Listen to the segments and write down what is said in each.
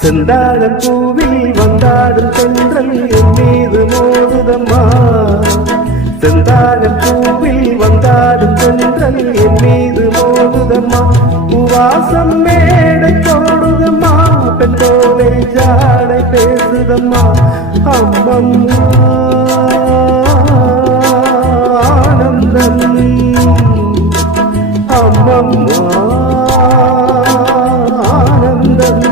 செந்தாழம் பூவில் வந்தாடும் தென்றல் என் மீது மோதுதம்மா. செந்தாழம் பூவில் வந்தாடும் தென்றல் என் மீது மோதுதம்மா. உவாசம் மேடை தோடுதம்மா, பெண்ணோலை ஜாடை பேசுதம்மா. அம்மம்மா ஆனந்தம், அம்மம்மா ஆனந்தம்.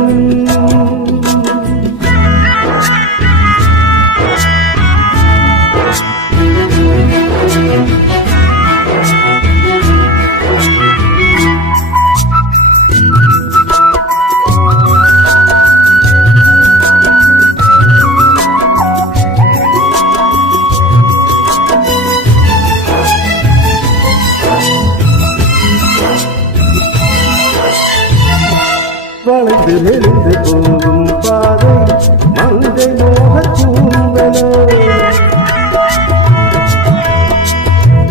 வளைந்து நெளிந்து போகும் பாதை மங்கை மோக தூங்கலோ.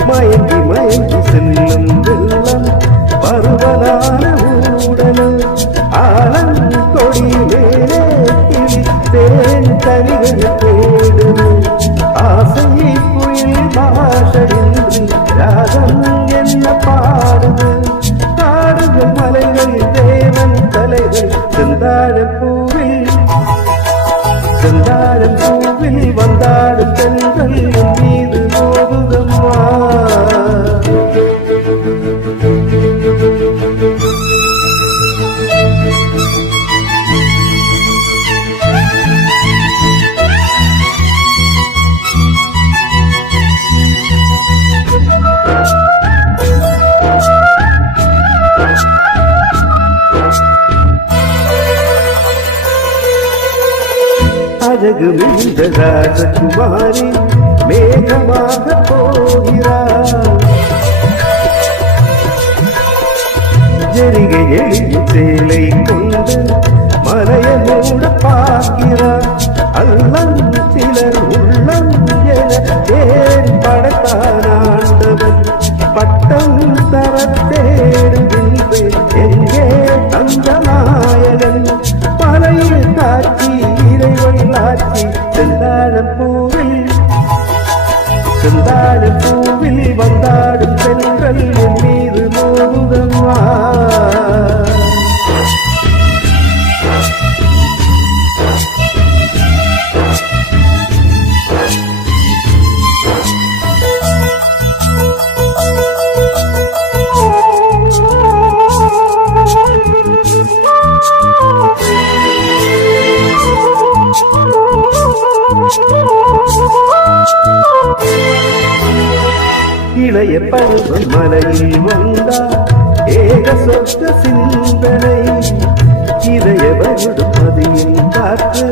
மயங்கி மயங்கி செல்லும் வெள்ளம் பருவனான ஊடலோ. ஆலங்கொடி மேலே கிளி தேன் கனிகள் தேடுது. ஆசையை புயல் பாஷடின்றி ராகம் என்ன பாடுது. காடுகள் மலைகள் தேவன் தலைகள். செந்தாழம் பூவில், செந்தாழம் பூவில் வந்தாடும் தென்றல் என் மீது மோதுதம்மா. அழகு மிகுந்த ராஜகுமாரி மேகமாக போகிறார். ஜரிகை எளிய சேலை கொண்டு மலைய மூட பார்க்கிறார். அல்லம் சிலர் உள்ளம் என ஏன் படைத்தான் ஆண்டவன். பட்டம் தர தேடுகின்றேன் எங்கே அந்த நாயகன். மலையில் காட்சி இறைவன் ஆட்சி. செந்தாழம் பூவில், செந்தாழம் பூவில் வந்தாடும் தென்றல் என் மீது மோதுதம்மா. இளைய பருவம் மலையில் வந்தார் ஏக சொத்த சிந்தனை. இதய வருடும் பதியின் காற்று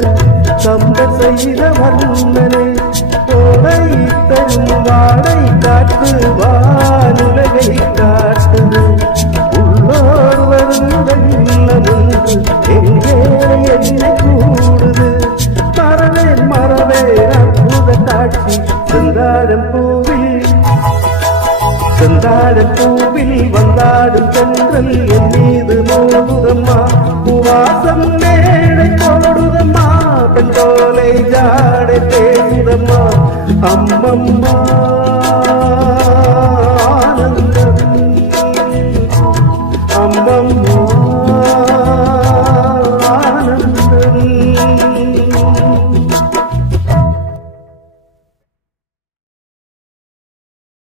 சம்ப செய்த வர்ணனை. கோடை தரும் வாடை காற்று வானுலகை காட்டுது. உள்ளோர் வரும் வெள்ளம் ஒன்று எங்கே என்னை கூடுது. மறவே மறவே அற்புத காட்சி. செந்தாழம் பூவில், செந்தாழம் பூவில் வந்தாடும் தென்றல் என் மீது மோதுதம்மா. உவாசம் மேடை போடுதம்மா, பெண்ணோலை ஜாடை பேசுதம்மா. அம்மம்மா